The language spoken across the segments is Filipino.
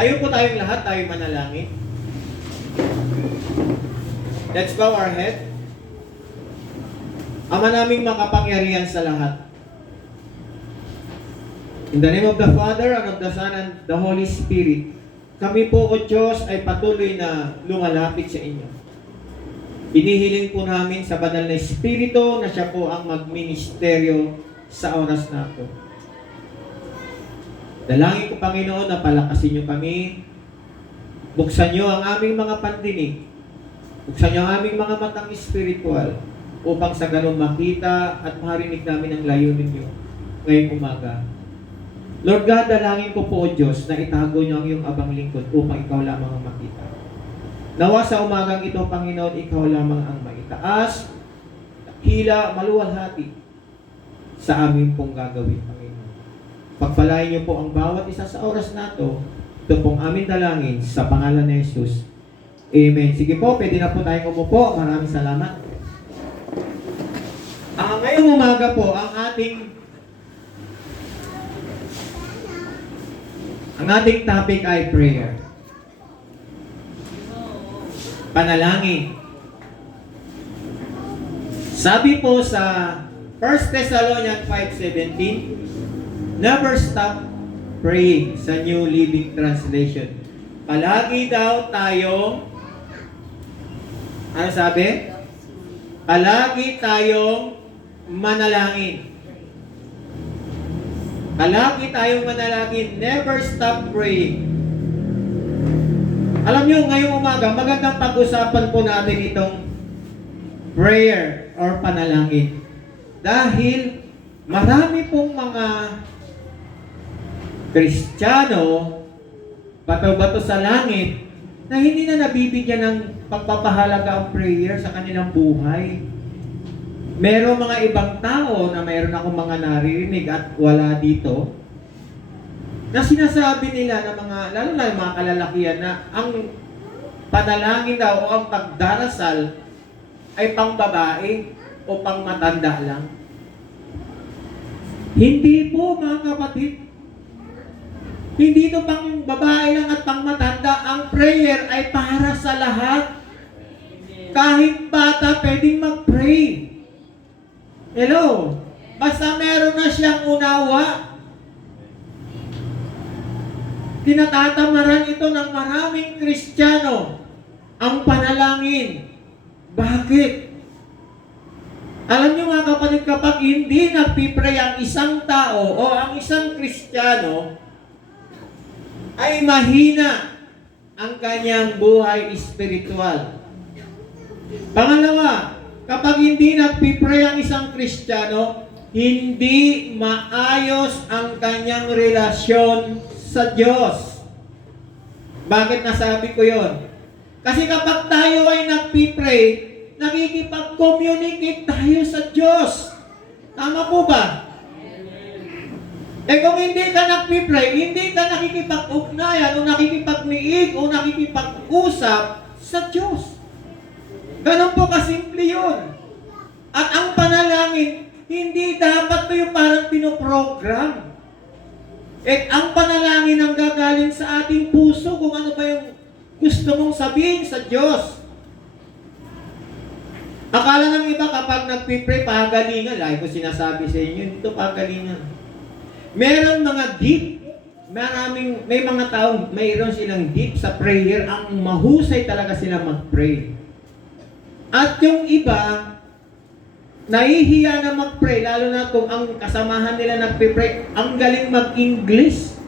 Tayo po tayong lahat, tayo manalangin. Let's bow our head. Ama naming makapangyarihan sa lahat. In the name of the Father, and of the Son, and the Holy Spirit, kami po, O Diyos, ay patuloy na lumalapit sa inyo. Inihiling po namin sa banal na Espiritu na siya po ang magministeryo sa oras na ito. Dalangin ko, Panginoon, na palakasin niyo kami. Buksan niyo ang aming mga pandinig. Buksan niyo ang aming mga matang espiritual upang sa ganun makita at marinig namin ang layunin niyo ngayong umaga. Lord God, dalangin ko po, O Diyos, na itago niyo ang iyong abang lingkod upang ikaw lamang ang makita. Nawa sa umagang ito, Panginoon, ikaw lamang ang maitaas, hila, maluwalhati sa amin pong gagawin, Panginoon. Pagpalain niyo po ang bawat isa sa oras na ito. Ito pong aming dalangin sa pangalan ni Jesus. Amen. Sige po, pwede na po tayong umupo. Maraming salamat. Ngayong umaga po, ang ating topic ay prayer. Panalangin. Sabi po sa 1 Thessalonians 5:17, never stop praying sa New Living Translation. Palagi daw tayong, ano sabi? Palagi tayong manalangin. Palagi tayong manalangin. Never stop praying. Alam niyo, ngayong umaga, magandang pag-usapan po natin itong prayer or panalangin. Dahil marami pong mga Kristiyano, bato-bato sa langit, na hindi na nabibigyan ng pagpapahalaga ang prayer sa kanilang buhay. Merong mga ibang tao na mayroon akong mga naririnig at wala dito, na sinasabi nila na mga, lalo na yung mga kalalakihan, na ang panalangin daw o ang pagdarasal ay pang babae o pang matanda lang. Hindi po, mga kapatid. Hindi ito pang babae lang at pang matanda. Ang prayer ay para sa lahat. Kahit bata pwedeng mag-pray. Hello? Basta meron na siyang unawa. Tinatatamaran ito ng maraming Kristiyano ang panalangin. Bakit? Alam niyo mga kapatid, kapag hindi nagpipray ang isang tao o ang isang Kristiyano, ay mahina ang kanyang buhay espiritual. Pangalawa, kapag hindi nagpipray ang isang Kristiyano, hindi maayos ang kanyang relasyon sa Diyos. Bakit nasabi ko yon? Kasi kapag tayo ay nagpipray, nakikipag-communicate tayo sa Diyos. Tama po ba? Kung hindi ka nagpipray, hindi ka nakikipag-ugnayan o nakikipag-niig o nakikipag-usap sa Diyos. Ganun po kasimple yun. At ang panalangin, hindi dapat ito yung parang pinoprogram. Ang panalangin ang gagaling sa ating puso kung ano ba yung gusto mong sabihin sa Diyos. Akala ng iba kapag nagpipray, pagalingan. Lagi ko sinasabi sa inyo, ito pagalingan. Meron mga deep, may mga taong mayroon silang deep sa prayer, ang mahusay talaga sila mag-pray. At yung iba, nahihiya na mag-pray, lalo na kung ang kasamahan nila nagpipray, ang galing mag-English.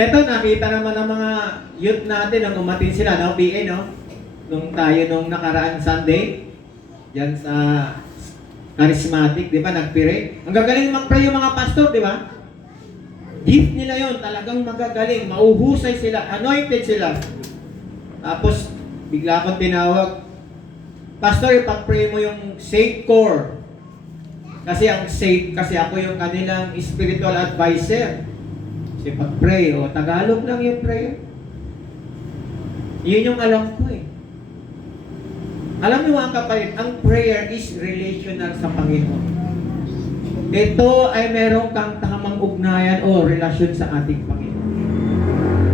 Eto, nakita naman ng mga youth natin nang umatin sila, no? PA, no? Nung nakaraan Sunday, dyan sa charismatic, di ba, nagpray. Ang gagaling mag-pray yung mga pastor, di ba? Gift nila yon, talagang magagaling, mauhusay sila, anointed sila. Tapos, bigla akong tinawag, Pastor, ipag-pray mo yung safe core. Kasi ang safe, kasi ako yung kanilang spiritual advisor. Kasi pag-pray, o Tagalog lang yung prayer. Yun yung alam ko eh. Alam niyo mga kapatid, ang prayer is relational sa Panginoon. Ito ay meron kang tamang ugnayan o relasyon sa ating Panginoon.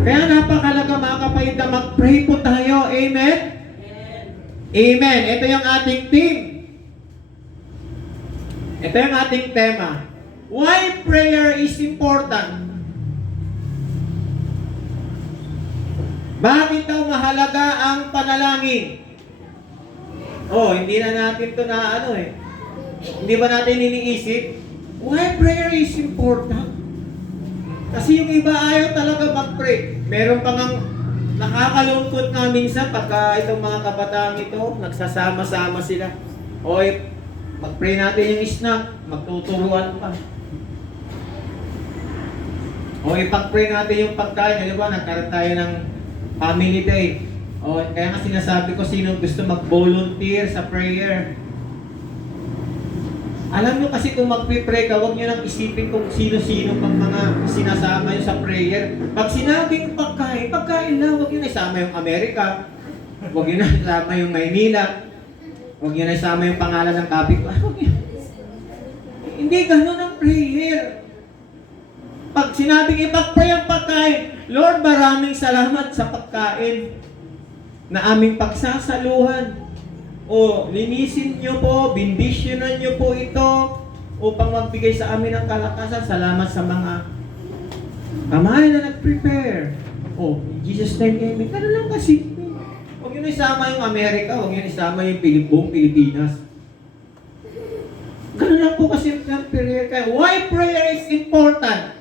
Kaya napakalaga mga kapatid na mag-pray po tayo. Amen? Amen. Ito yung ating theme. Ito yung ating tema. Why prayer is important? Bakit daw mahalaga ang panalangin? Hindi na natin ito na Hindi ba natin iniisip? Why prayer is important? Kasi yung iba ayaw talaga mag-pray. Meron pa ngang nakakalungkot nga minsan pagka itong mga kabataan ito, nagsasama-sama sila. Mag-pray natin yung snack, magtuturuan pa. Ipag-pray natin yung pagkain. Di ba, nagkaroon tayo ng family day. Kaya nga sinasabi ko, sino gusto mag-volunteer sa prayer. Alam nyo kasi kung mag-pray ka, huwag nyo nang isipin kung sino-sino pang mga sinasama nyo sa prayer. Pag sinabing pagkain, pagkain lang. Huwag nyo na isama yung Amerika. Huwag nyo na isama yung Maynila. Huwag nyo na isama yung pangalan ng kapitbahay. Hindi ganun ang prayer. Pag sinabing ipag-pray ang pagkain, Lord, maraming salamat sa pagkain na aming pagsasaluhan. Linisin nyo po, bindisyonan nyo po ito upang magbigay sa amin ng kalakasan. Salamat sa mga kamay na nag-prepare. In Jesus' name, amen. Ganun lang kasi. Huwag nyo na isama yung Amerika, huwag nyo na isama yung buong Pilipinas. Ganun lang po kasi ang prayer kayo. Why prayer is important?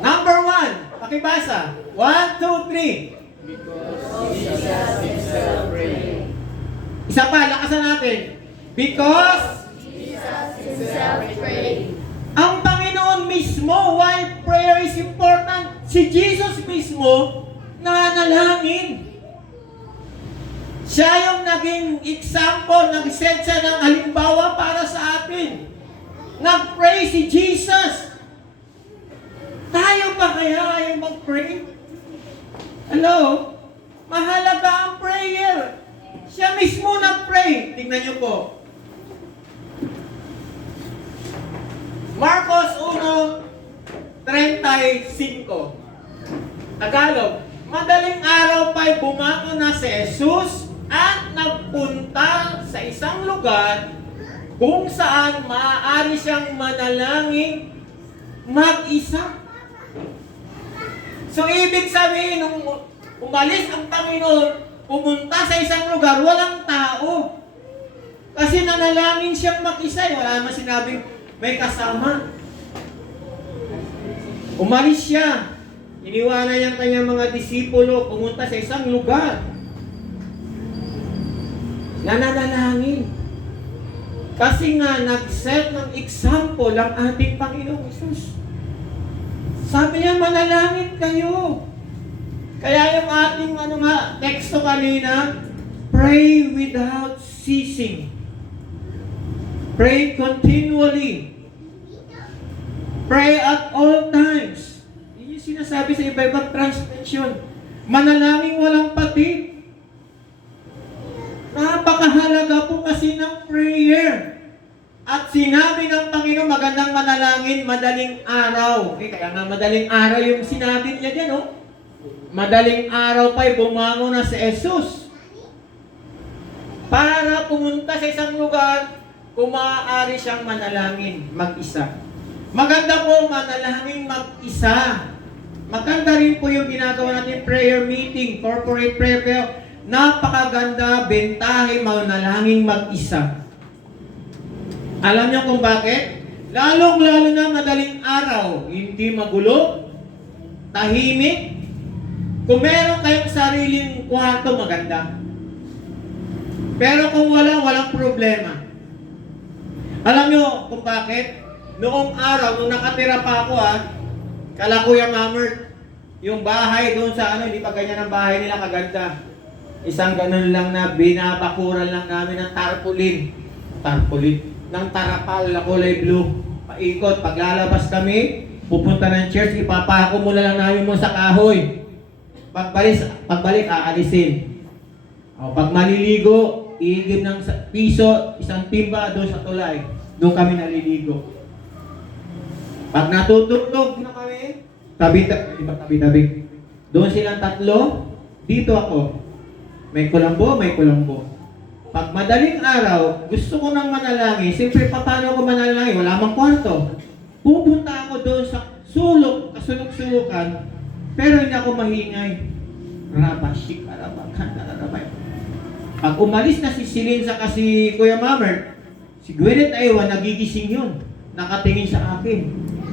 Number 1, pakibasa. 1, 2, 3. Because Jesus himself prayed. Isa pa, lakasan natin. Because Jesus himself prayed. ang Panginoon mismo, why prayer is important? Si Jesus mismo, nanalangin. Siya yung naging example, nag-set siya ng halimbawa para sa atin. Nag-pray si Jesus. Tayo pa kaya ayaw mag-pray? Hello? Mahalaga ang prayer. Siya mismo nag-pray. Tingnan niyo po. Marcos 1:35. Tagalog. Madaling araw pa'y bumangon na si Jesus at nagpunta sa isang lugar kung saan maaari siyang manalangin mag-isa. So, ibig sabihin, nung umalis ang Panginoon, pumunta sa isang lugar, walang tao. Kasi nanalangin siyang mag-isa. Wala naman sinabing may kasama. Umalis siya. Iniwanan niya ang kanyang mga disipulo, pumunta sa isang lugar. Nananalangin. Kasi nga, nag-set ng example ang ating Panginoong Hesus. Sabi niya, manalangin kayo. Kaya yung ating teksto kanina, pray without ceasing. Pray continually. Pray at all times. Yun yung sinasabi sa iba-ibang translation. Manalangin walang pati. Napakahalaga po kasi ng prayer. At sinabi ng Panginoon, magandang manalangin, madaling araw. Kaya nga madaling araw yung sinabi niya dyan, Madaling araw pa'y bumangon na si Jesus. Para pumunta sa isang lugar, kung maaari siyang manalangin, mag-isa. Maganda po manalangin mag-isa. Maganda rin po yung ginagawa natin prayer meeting, corporate prayer. Napakaganda, bentahe, manalangin mag-isa. Alam niyo kung bakit? Lalong-lalo na madaling araw, hindi magulo, tahimik. Kung meron kayong sariling kwarto, maganda. Pero kung walang problema. Alam niyo kung bakit? Noong araw, nung nakatira pa ako kala Kuya Mamert, yung bahay doon sa hindi pa ganyan ang bahay nila kaganda. Isang ganun lang na binabakuran lang namin ng tarpaulin. Ng tarapal na kulay blue. Paikot, paglalabas kami, pupunta ng church, ipapako muna lang namin mo sa kahoy. Pagbalik, aalisin. Pag maliligo, iigib ng piso, isang timba doon sa tulay. Doon kami naliligo. Pag natutugtog na kami, tabi-tabi. Doon silang tatlo, dito ako. May kulambo. Pag madaling araw, gusto ko nang manalangin. Siyempre, paano ko manalangin? Wala mang kwarto. Pupunta ako doon sa sulok, kasulok-sulukan, pero hindi ako mahingay. Rabashik, arabay. Pag umalis na si Celine sa kasi Kuya Mamer, si Gwyneth Aywa, nagigising yun. Nakatingin sa akin.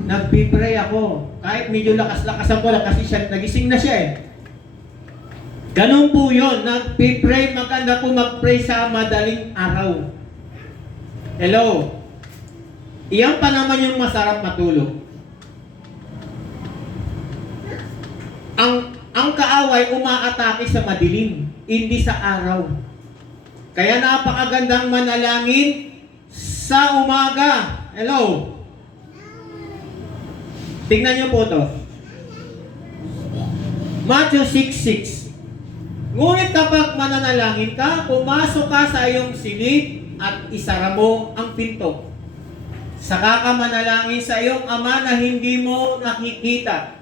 Nagpipray ako. Kahit medyo lakas-lakasan ko lang kasi siya, nagising na siya eh. Ganun po yun. Nagpipray, maganda po magpray sa madaling araw. Hello? Iyan pa naman yung masarap matulog. Ang kaaway umaatake sa madilim, hindi sa araw. Kaya napakagandang manalangin sa umaga. Hello? Tingnan niyo po to. Matthew 6:6. Ngunit kapag mananalangin ka, pumasok ka sa iyong silid at isara mo ang pinto. Saka ka manalangin sa iyong ama na hindi mo nakikita.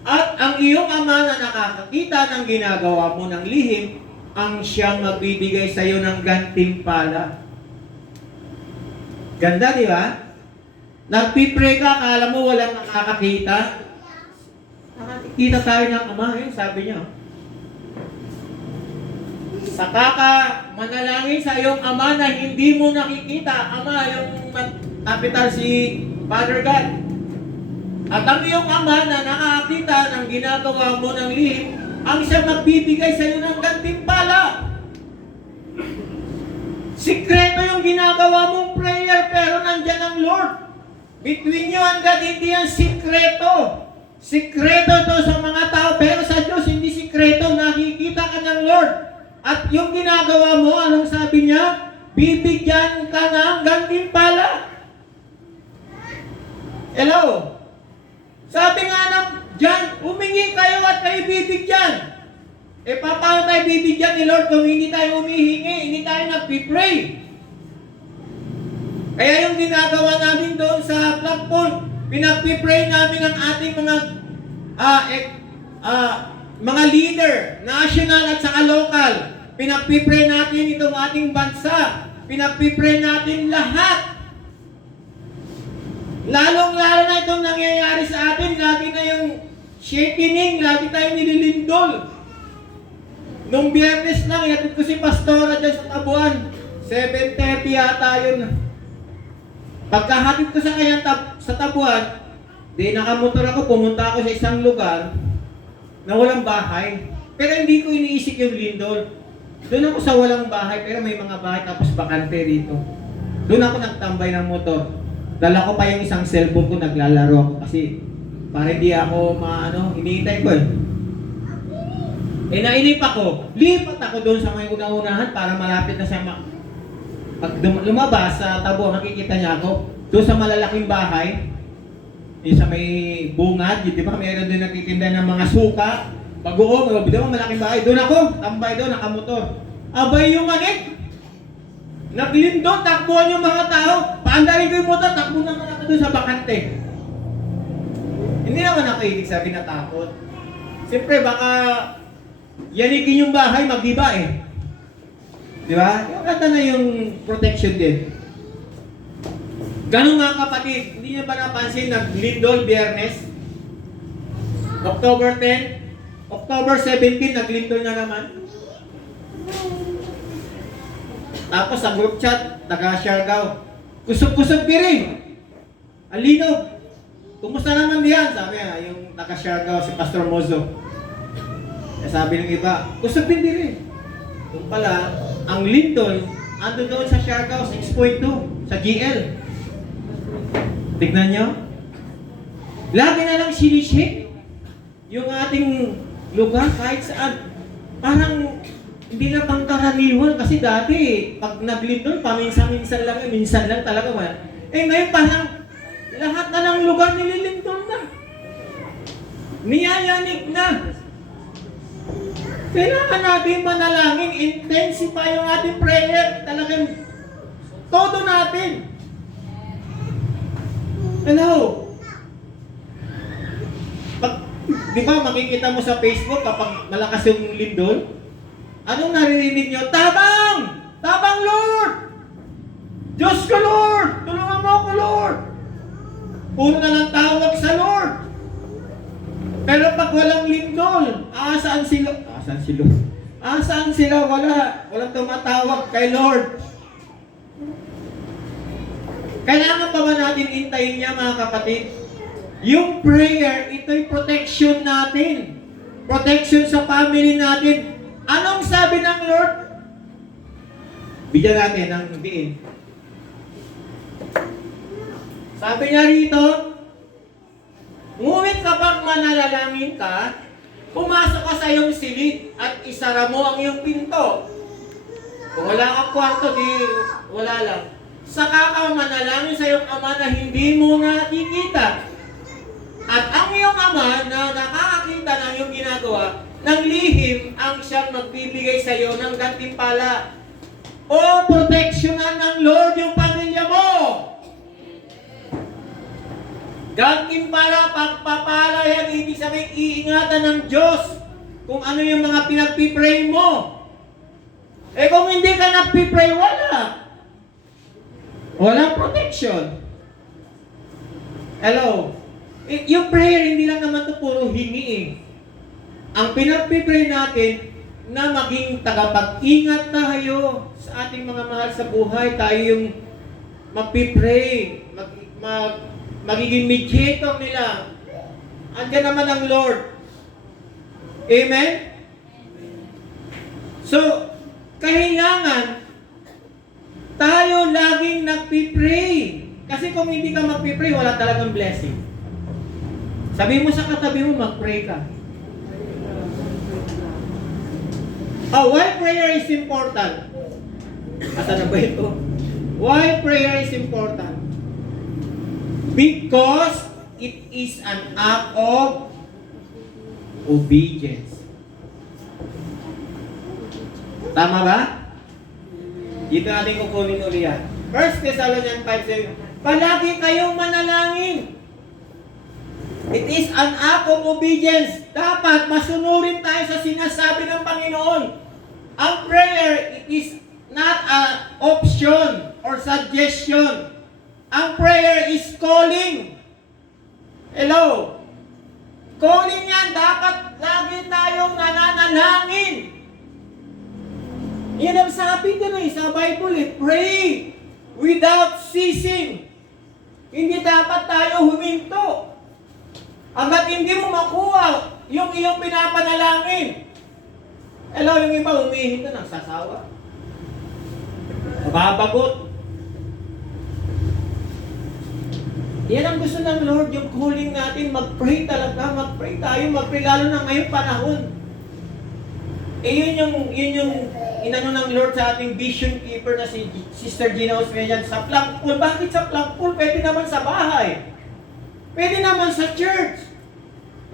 At ang iyong ama na nakakakita ng ginagawa mo ng lihim, ang siyang magbibigay sa iyo ng gantimpala. Ganda, di ba? Nagpipray ka, akala mo walang nakakakita. Nakakita tayo ng ama, yun sabi niya. Saka ka manalangin sa iyong ama na hindi mo nakikita. Ama, yung capital si Father God. At ang iyong ama na nakakita ng ginagawa mo ng lihim, ang siyang magbibigay sa iyo ng gantimpala. Sikreto yung ginagawa mong prayer, pero nandyan ang Lord. Between you and God, hindi yan sikreto. Sikreto to sa mga tao, pero sa Diyos, hindi sikreto. Nakikita ka ng Lord. At yung ginagawa mo, anong sabi niya? Bibigyan ka ng gantimpala. Hello? Sabi nga ng Diyan, humingi kayo at kayo bibigyan. E paano tayo bibigyan ni Lord kung hindi tayo humihingi, hindi tayo nagpipray? Kaya yung ginagawa namin doon sa platform, pinagpipray namin ang ating mga leader, national at saka local. Pinagpipray natin itong ating bansa. Pinagpipray natin lahat. Lalong-lalo na itong nangyayari sa atin, lagi na yung shaking, lagi tayong nililindol. Nung Biyernes lang, ihatid ko si Pastora dyan sa Tabuan. 7:30 yata yun. Pagkahatid ko sa kanya sa Tabuan, di nakamotor ako, pumunta ako sa isang lugar na walang bahay. Pero hindi ko iniisip yung lindol. Doon ako sa walang bahay, pero may mga bahay tapos bakante dito. Doon ako nagtambay ng motor. Dala ko pa yung isang cellphone ko, naglalaro ako kasi para hindi ako hinihintay ko eh. Nainip ako. Lipat ako doon sa may una-unahan para malapit na siya pag lumabas sa Tabo, nakikita niya ako. Doon sa malalaking bahay, yung sa may bungad, di ba? Meron doon nagtitinda ng mga suka, bagoong, di ba? Malaking bahay. Doon ako, tambay doon, nakamotor. Abay yung manik. Naglindot, takbuhan yung mga tao. Paandarin ko yung motor, takbo naman ako doon sa bakante. Hindi naman ako ibig sabihin na takot. Siyempre, baka yanigin yung bahay, magdiba eh. Di ba? Yung kata na yung protection din. Ganun nga kapatid, hindi niyo ba napansin, naglindol Biyernes? October 10, October 17, naglindol na naman. Tapos sa group chat, taga-Siargao, kusog-kusog piri. Alino, kumusta naman diyan? Sabi nga, yung taga-Siargao, si Pastor Mozo. Sabi ng iba, kusog din diri. Kung pala, ang lindol, ando doon sa Siargao, 6.2, sa GL. Tignan nyo. Lagi na lang sinishake yung ating lugar kahit saan. Parang hindi na pangkaraniwan kasi dati, pag naglindol, paminsan-minsan lang, minsan lang talaga. Ngayon parang lahat na ng lugar nililindol na. Niyayanig na. Kailangan natin manalangin, intensify yung ating prayer. Talagang todo natin. Hello? Di ba makikita mo sa Facebook kapag malakas yung lindol? Anong naririnig nyo? Tabang! Tabang, Lord! Diyos ko, Lord! Tulungan mo ako, Lord! Puro na lang tawag sa Lord. Pero pag walang lindol, saan sila? Saan sila? Saan sila? Walang tumatawag kay Lord. Kailangan pa ba natin hintayin niya, mga kapatid? Yung prayer, ito'y protection natin. Protection sa family natin. Anong sabi ng Lord? Bigyan natin ng diin. Sabi niya rito, ngunit kapag manalangin ka, pumasok ka sa iyong silid at isara mo ang iyong pinto. Kung wala kang kwarto, di wala lang. Saka ka manalangin sa iyong ama na hindi mo nakikita. At ang iyong ama na nakakakita ng iyong ginagawa, ng lihim ang siyang magbibigay sa iyo ng gantimpala. O proteksyonan ng Lord yung pamilya mo. Gantimpala, pagpapala yan, ibig sabihin iingatan ng Diyos kung ano yung mga pinagpipray mo. Kung hindi ka nagpipray, walang protection. Hello? Yung prayer, hindi lang naman ito puro hingi. Ang pinagpipray natin na maging tagapag-ingat tayo sa ating mga mahal sa buhay. Tayo yung magpipray, magiging mediator nila. Andiyan naman ang Lord. Amen? So, kailangan tayo laging nagpipray. Kasi kung hindi ka magpipray, wala talagang blessing. Sabi mo sa katabi mo, mag-pray ka. Why prayer is important? Asa na ba ito? Why prayer is important? Because it is an act of obedience. Tama ba? Dito natin kukunin uli yan. 1 Thessalonians 5:7. Palagi kayong manalangin. It is an act of obedience. Dapat masunurin tayo sa sinasabi ng Panginoon. Ang prayer, it is not an option or suggestion. Ang prayer is calling. Hello? Calling yan. Dapat lagi tayong nananalangin. Yan ang sabi din sa Bible, pray without ceasing. Hindi dapat tayo huminto. Hanggat hindi mo makuha yung iyong pinapanalangin. Hello, yung iba humihinto ng sasawa. Mababagot. Yan ang gusto ng Lord, yung calling natin, mag-pray talaga, mag-pray tayo, mag-pray lalo na ngayong panahon. Yun yung inano ng Lord sa ating vision keeper na si Sister Gina Osmeñan sa plank pool. Bakit sa plank pool? Pwede naman sa bahay. Pwede naman sa church.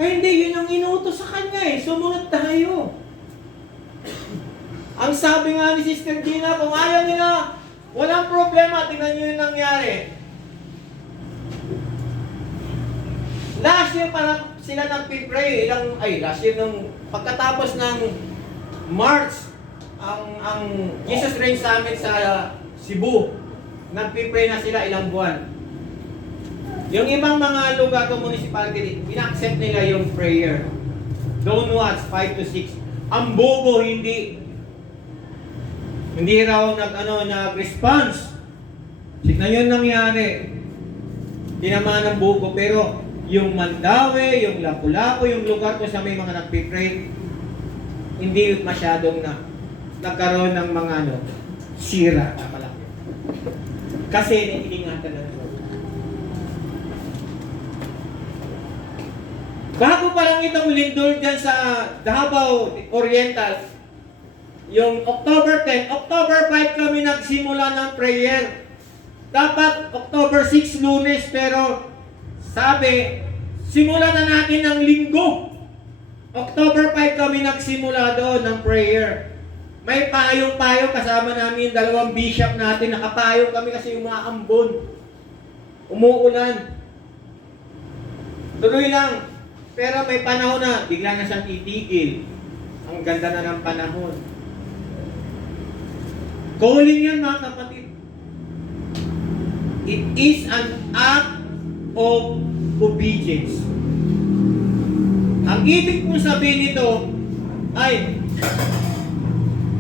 Ay hindi, yun ang inuutos sa kanya Sumunod tayo. Ang sabi nga ni Sister Gina, kung ayaw nila, walang problema, tingnan nyo yung nangyari. Last year parang sila nagpipray, last year nung pagkatapos ng March, ang Jesus Reign Summit sa Cebu, nagpipray na sila ilang buwan. Yung ibang mga lugar o municipality, ina-accept nila yung prayer. Don't watch, 5 to 6. Ang bobo, hindi raw nag-response. Tignan yun nangyari. Tinamaan ng buko, pero yung Mandaue, yung Lapu-Lapu, yung lugar ko sa may mga nagpipray, hindi masyadong nagkaroon ng mga sira na malaki. Kasi iniingatan ng Lord. Bago pa lang itong lindol dyan sa Davao Oriental, yung October 10, October 5 kami nagsimula ng prayer. Dapat October 6 Lunes, pero sabi, simulan na natin ng linggo. October 5 kami nagsimula doon ng prayer. May payong-payong kasama namin, dalawang bishop natin, nakapayong kami kasi yung mga ambon. Umuulan. Tuloy lang. Pero may panahon na, bigla na siyang titigil. Ang ganda na ng panahon. Calling yan mga kapatid. It is an act of obedience. Ang ibig kong sabihin nito ay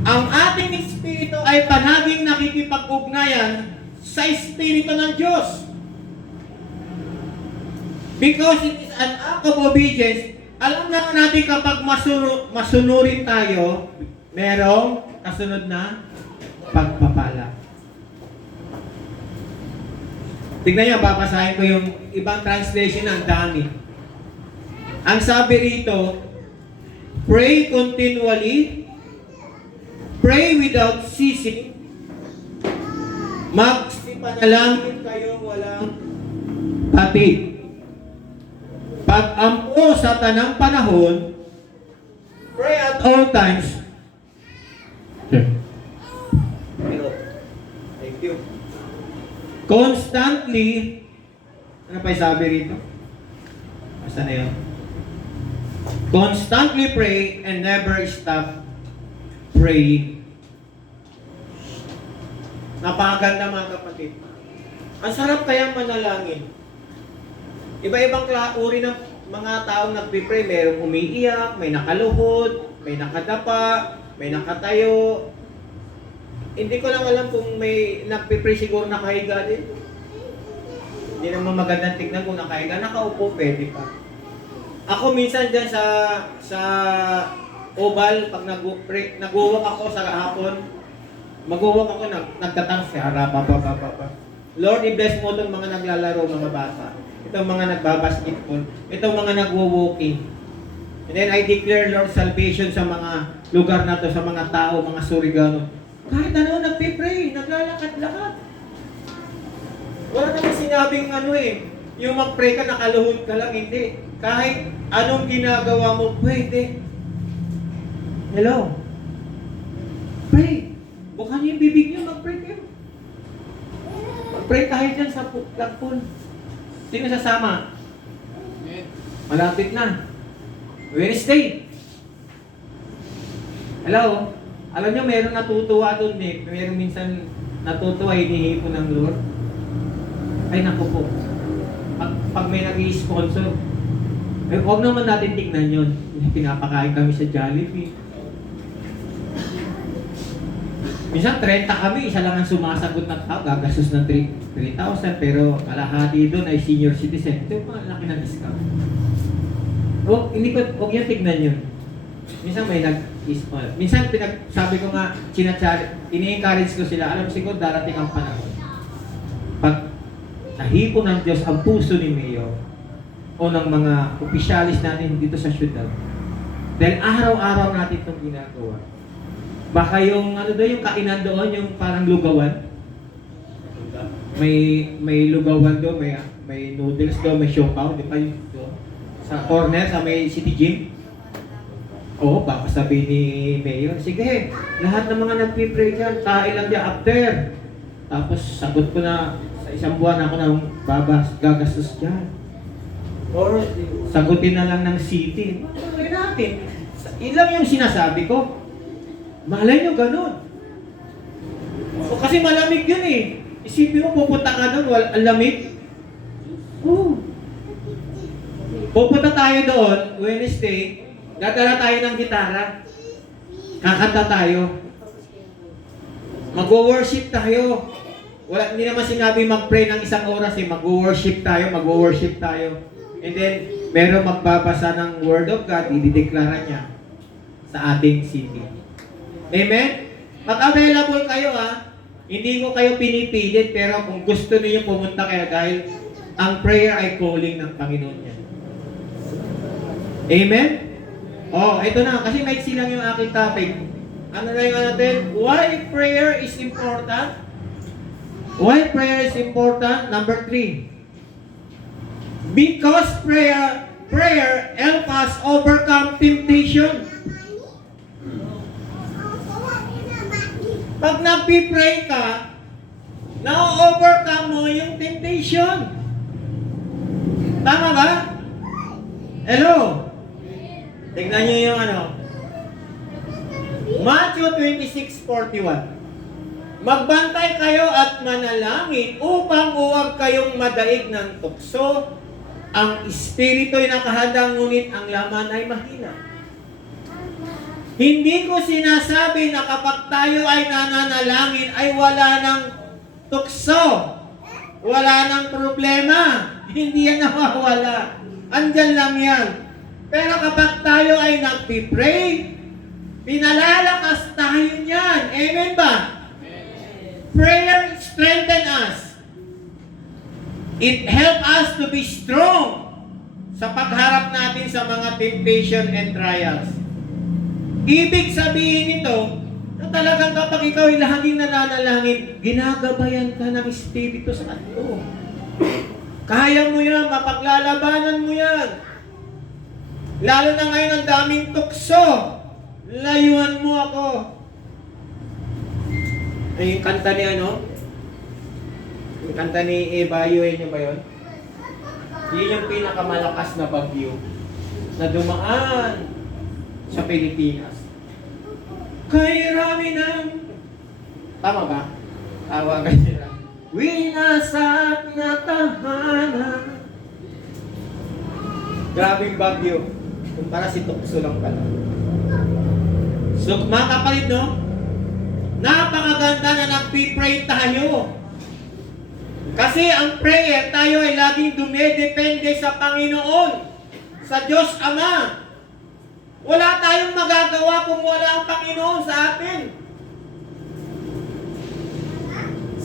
ang ating espiritu ay panaging nakikipag-ugnayan sa espiritu ng Diyos. Because it is an act of obedience, alam naman natin kapag masunurin tayo, merong kasunod na pagpapala. Tignan niyo, babasahin ko yung ibang translation ng dami. Ang sabi rito, pray continually, pray without ceasing, magsipanalangin kayong walang patid. Pag-ampo sa tanang panahon, pray at all times. Thank you. Constantly, ano pa yung sabi rito? Basta na yun. Constantly pray and never stop praying. Napakaganda mga kapatid. Ang sarap kayang manalangin. Iba-ibang uri ng mga taong nagpipray. Mayroong umiiyak, may nakaluhod, may nakadapa, may nakatayo. Hindi ko lang alam kung may nagpipray siguro nakahiga din. Hindi naman magandang tignan kung nakahiga. Nakaupo, pwede pa. Ako minsan dyan sa oval, pag nag-walk ako sa hapon, mag-walk ako, nagtatang sa harap, Lord, i-bless mo itong mga naglalaro, mga bata. Itong mga nagbabasketball. Itong mga nagwo-walking. And then I declare, Lord, salvation sa mga lugar na to, sa mga tao, mga surigano. Kahit ano, nagpipray, naglalakad-lakad. Wala naman sinabing yung mag-pray ka, nakaluhod ka lang, hindi. Kahit anong ginagawa mo, pwede. Hello? Pray. Bukan niyo yung bibig niyo, mag-pray kayo. Mag-pray tayo dyan sa lakpon. Sino sasama? Malapit na. Wednesday. Hello? Alam niyo, meron natutuwa doon eh. Meron minsan natutuwa, hinihipon ng Lord. Ay, naku po. Pag may nag-i-sponsor, huwag naman natin tignan yun. Pinapakain kami sa Jollibee. Minsan 30 kami, isa lang ang sumasagot na tao, gagastos ng 3,000, pero kalahati doon ay senior citizen. Ito yung mga laki ng discount. Huwag yung tignan yun. Minsan may nag-sponsor. Minsan sabi ko nga, ini-encourage ko sila, alam siguro darating ang panahon. Pag nahipo ng Diyos ang puso ni Mayor o ng mga opisyalis natin dito sa syudad, dahil araw-araw natin itong ginagawa. Baka yung yung kainan doon, yung parang lugawan. May lugawan doon, may noodles doon, may siopaw, di ba yung doon? Sa corner, sa may city gym. Oo, baka sabihin ni Mayor, sige, lahat ng mga nagpipray dyan, kain lang dyan after. Tapos sagot ko na, sa isang buwan ako na gagastos dyan. Or sagutin na lang ng city. Malay natin. Ilang yung sinasabi ko. Malay nyo ganun. O kasi malamig yun eh. Isipin mo, pupunta ka doon, ang lamig. Pupunta tayo doon, Wednesday, dadala tayo ng gitara. Kakanta tayo. Mag-worship tayo. Hindi naman sinabi mag-pray ng isang oras eh. Mag-worship tayo. And then, meron magbabasa ng Word of God, idideklara niya sa ating city. Amen? Mag-available kayo Hindi ko kayo pinipilit, pero kung gusto niyo pumunta kayo dahil ang prayer ay calling ng Panginoon niya. Amen? Ito na. Kasi maiksi lang yung aking topic. Ano na yung natin? Why prayer is important? Why prayer is important? Number 3. Because prayer help us overcome temptation. Pag nagpipray ka, na-overcome mo yung temptation. Tama ba? Hello? Tignan nyo yung Matthew 26:41. Magbantay kayo at manalangin upang huwag kayong madaig ng tukso. Ang espiritu'y nakahanda, ngunit ang laman ay mahina. Hindi ko sinasabi na kapag tayo ay nananalangin ay wala ng tukso, wala ng problema. Hindi yan nawawala. Andyan lang yan. Pero kapag tayo ay nagpipray, pinalalakas tayo niyan. Amen ba? Prayer strengthen us. It help us to be strong sa pagharap natin sa mga temptation and trials. Ibig sabihin nito, na talagang kapag ikaw ay laging nananalangin, ginagabayan ka ng Espiritu Santo. Kaya mo yan, mapaglalabanan mo yan. Lalo na ngayon ang daming tukso. Layuan mo ako. Ay, yung kanta ni Yung kanta ni Evaluate nyo ba yun? Yun yung pinakamalakas na bagyo na dumaan sa Pilipinas. Kay rami ng... Tama ba? Tawagan sila. Winasak na tahanan. Grabing bagyo. Kumpara si tukso lang pala. So, mga kapatid, no? Napakaganda na nagpipray tayo. Kasi ang prayer, tayo ay laging dumedepende sa Panginoon, sa Diyos Ama. Wala tayong magagawa kung wala ang Panginoon sa atin.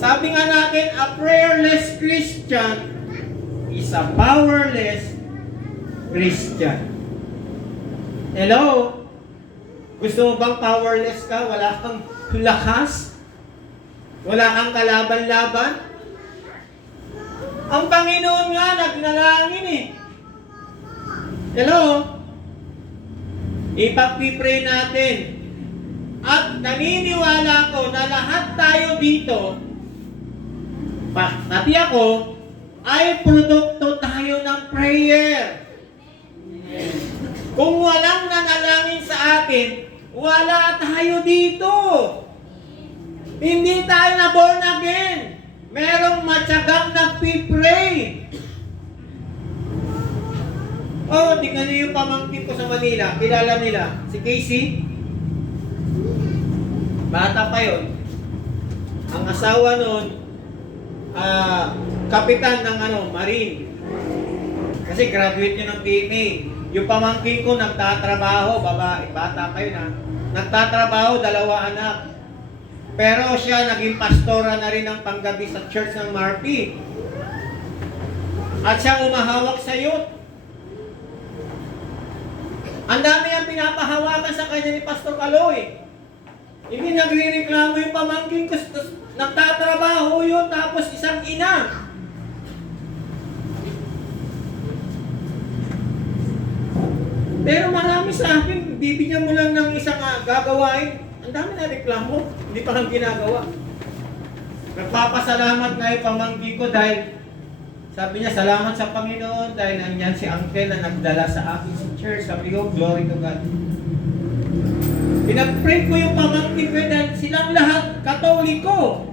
Sabi nga natin, a prayerless Christian is a powerless Christian. Hello? Gusto mo bang powerless ka? Wala kang lakas? Wala kang kalaban-laban? Ang Panginoon nga nagnalangin eh. Hello? Ipagpipray natin. At naniniwala ko na lahat tayo dito, pati ako, ay produkto tayo ng prayer. Kung walang nanalangin sa atin, wala tayo dito. Hindi tayo na born again. Merong matyagang nagpipray. Oh, tingnan niyo yung pamangkin ko sa Manila. Kilala nila. Si Casey. Bata pa yun. Ang asawa nun, kapitan ng Marine. Kasi graduate niya ng PMA. Yung pamangkin ko nagtatrabaho, babae, bata pa yun nagtatrabaho, 2 anak. Pero siya naging pastora na rin ng panggabi sa church ng Marpi. At siya umahawak sa youth. Ang dami ang pinapahawakan sa kanya ni Pastor Kaloy. Hindi nagre-reklamo yung pamangkin ko. Nagtatrabaho yun, tapos isang ina. Pero marami sa akin, bibigyan mo lang ng isang gagawain. Ang dami na reklamo, hindi pa kang ginagawa. Nagpapasalamat nga yung pamangkin ko dahil sabi niya, salamat sa Panginoon dahil nandiyan si Uncle na nagdala sa akin sa church. Sabi ko, glory to God. Pinag-pray ko yung pamangkin ko dahil silang lahat Katoliko.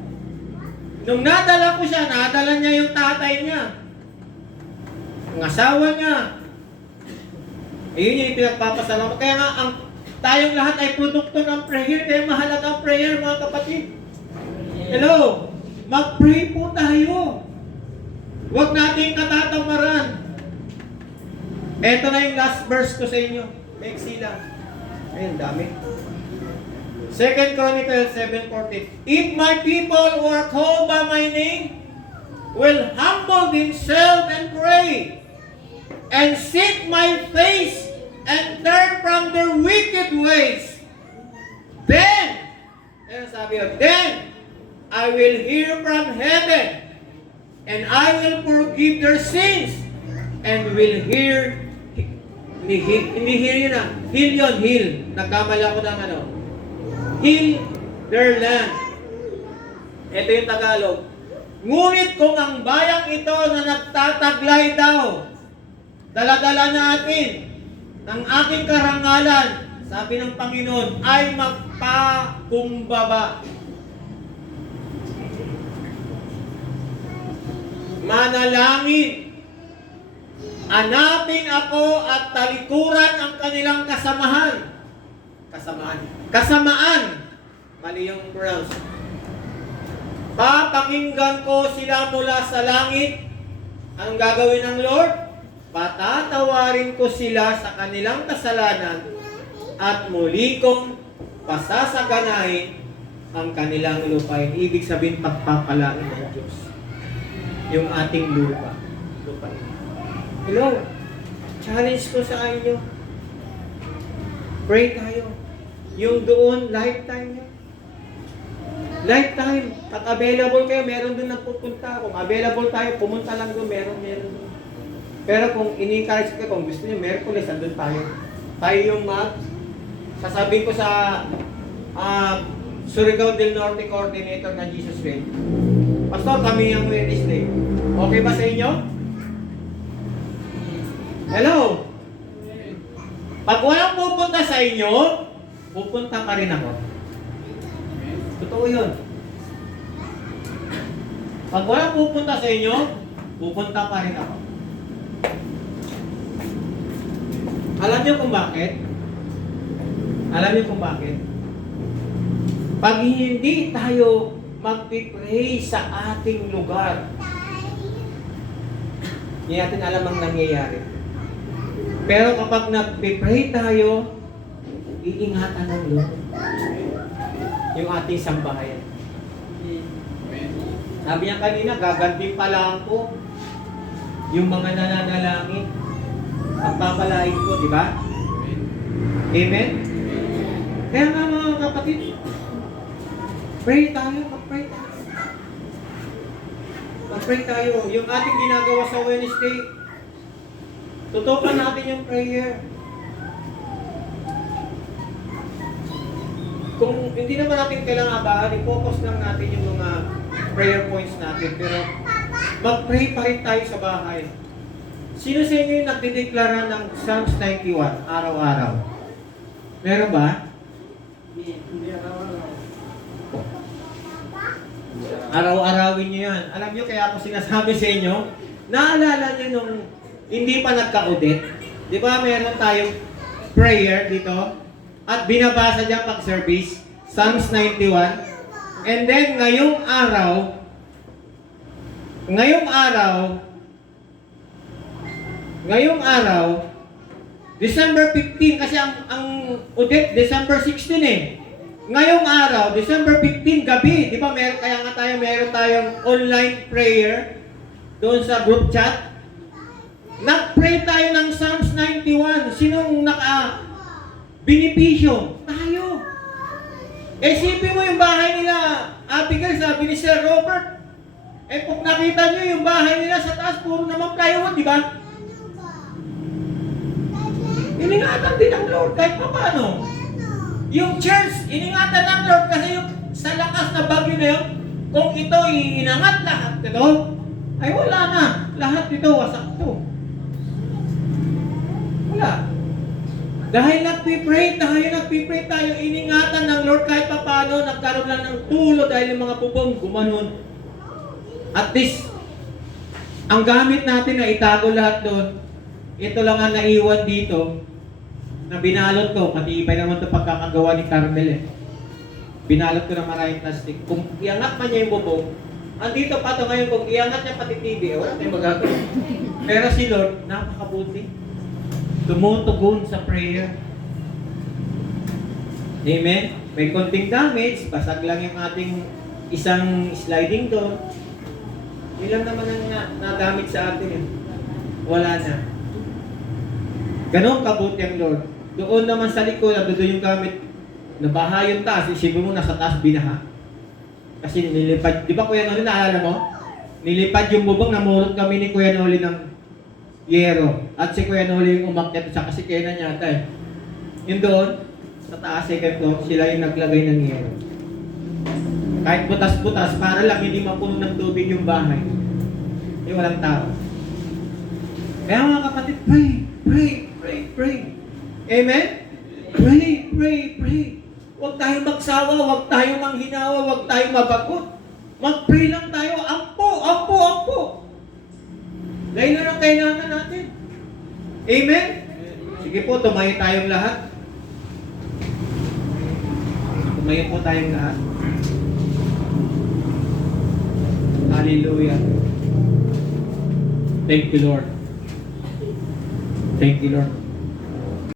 Nung nadala ko siya, nadala niya yung tatay niya. Ang asawa niya. Ayun yung pinagpapasalamat. Kaya nga, tayong lahat ay produkto ng prayer. Kaya mahalaga ang prayer, mga kapatid. Hello? Mag-pray po tayo. Huwag natin katatamaran. Ito na yung last verse ko sa inyo. Maiksi lang. Ayun, dami. 2 Chronicles 7:14. If my people who are called by my name will humble themselves and pray and seek my face and turn from their wicked ways, then I will hear from heaven and I will forgive their sins and will heal. Hindi heal yun heal yun, heal. Nagkamali ako ng heal their land. Ito yung Tagalog. Ngunit kung ang bayang ito na nagtataglay daw Daladala natin ng aking karangalan, sabi ng Panginoon, ay magpakumbaba. Manalangin. Hanapin ako at talikuran ang kanilang kasamahan. Kasamaan. Mali yung pronounce. Papakinggan ko sila mula sa langit. Anong gagawin ng Lord? Patatawarin ko sila sa kanilang kasalanan at muli kong pasasaganahin ang kanilang lupain. Ibig sabihin, pagpapalain ng Diyos yung ating lupa. Hello? Challenge ko sa inyo. Pray tayo. Yung doon, lifetime nyo. Lifetime. Pag available kayo, meron doon nagpupunta. Kung available tayo, pumunta lang doon, meron doon. Pero kung ini-encourage ko, kung gusto nyo, Merkules, andun tayo. Tayo yung sasabihin ko sa Surigao del Norte coordinator ng Jesus Faith. Pastor, kami yung Wednesday. Okay ba sa inyo? Hello? Pag walang pupunta sa inyo, pupunta pa rin ako. Totoo yun. Pag walang pupunta sa inyo, pupunta pa rin ako. Alam niyo kung bakit? Alam niyo kung bakit? Pag hindi tayo magpipray sa ating lugar, hindi natin alam ang nangyayari. Pero kapag nagpipray tayo, iingatan ng Lord yung ating sambahayan. Sabi niya kanina, gaganti pa lang ko yung mga nananalangin. Pagpapalain ko, di ba? Amen? Kaya nga mga kapatid, pray tayo, mag-pray tayo. Mag-pray tayo. Yung ating ginagawa sa Wednesday, tutukan natin yung prayer. Kung hindi naman natin kailangan abahan, i-focus lang natin yung mga prayer points natin. Pero mag-pray pa rin tayo sa bahay. Sino sa inyo yung nagdideklara ng Psalms 91 araw-araw? Meron ba? Hindi araw-araw. Araw-arawin nyo yan. Alam nyo kaya ako sinasabi sa inyo, naalala nyo nung hindi pa nagka-audit? Di ba meron tayong prayer dito? At binabasa dyan pag-service, Psalms 91. And then ngayong araw, December 15, kasi ang audit, December 16 eh. Ngayong araw, December 15, gabi, di ba meron tayong online prayer doon sa group chat. Nag-pray tayo ng Psalms 91. Sinong binipisyo? Tayo. Isipin mo yung bahay nila, Abigail, sabi ni Sir Robert. Kung nakita nyo yung bahay nila sa taas, puro naman plywood, di ba? Iningatan din ng Lord kahit pa paano. Yung church, iningatan ng Lord kasi yung sa lakas na bagyo na yun, kung ito iinangat lahat ito, ay wala na. Lahat ito, wasak ito. Wala. Dahil nagpipray tayo, iningatan ng Lord kahit pa paano, nagkaroon lang ng tulo dahil yung mga bubong gumanon. At least, ang gamit natin na itago lahat doon, ito lang ang naiwan dito, na binalot ko, matibay naman ito pagkakagawa ni Carmel eh. Binalot ko ng maraming plastic. Kung iangat man niya yung bubong, andito pa ito ngayon, kung iangat niya pati TV, wala tayong magagawa. Pero si Lord, napakabuti. Tumutugon sa prayer. Amen? May konting damage, basag lang yung ating isang sliding door. Ilang naman ang na-damage sa atin eh. Wala na. Ganon kabuti ang Lord. Doon naman sa likod, doon yung gamit. Nabaha yung taas, isipin mo nasa taas binaha. Kasi nilipad, di ba Kuya Noli, naalala mo? Nilipad yung bubong, namulot kami ni Kuya Noli ng yero. At si Kuya Noli yung umakyat sa kasi kaya na yata eh. Yung doon, sa taas, second floor, sila yung naglagay ng yero. Kahit butas-butas, para lang hindi mapuno ng tubig yung bahay. Yung walang tao. Kaya mga kapatid, pray, pray, pray, pray. Amen? Pray, pray, pray. Huwag tayong magsawa, huwag tayong manghinawa, huwag tayong mabagot. Mag-pray lang tayo, ampo, ampo, ampo. Dahil na ang kailangan natin. Amen? Sige po, tumayo tayong lahat. Tumayo po tayong lahat. Hallelujah. Thank you, Lord. Thank you, Lord.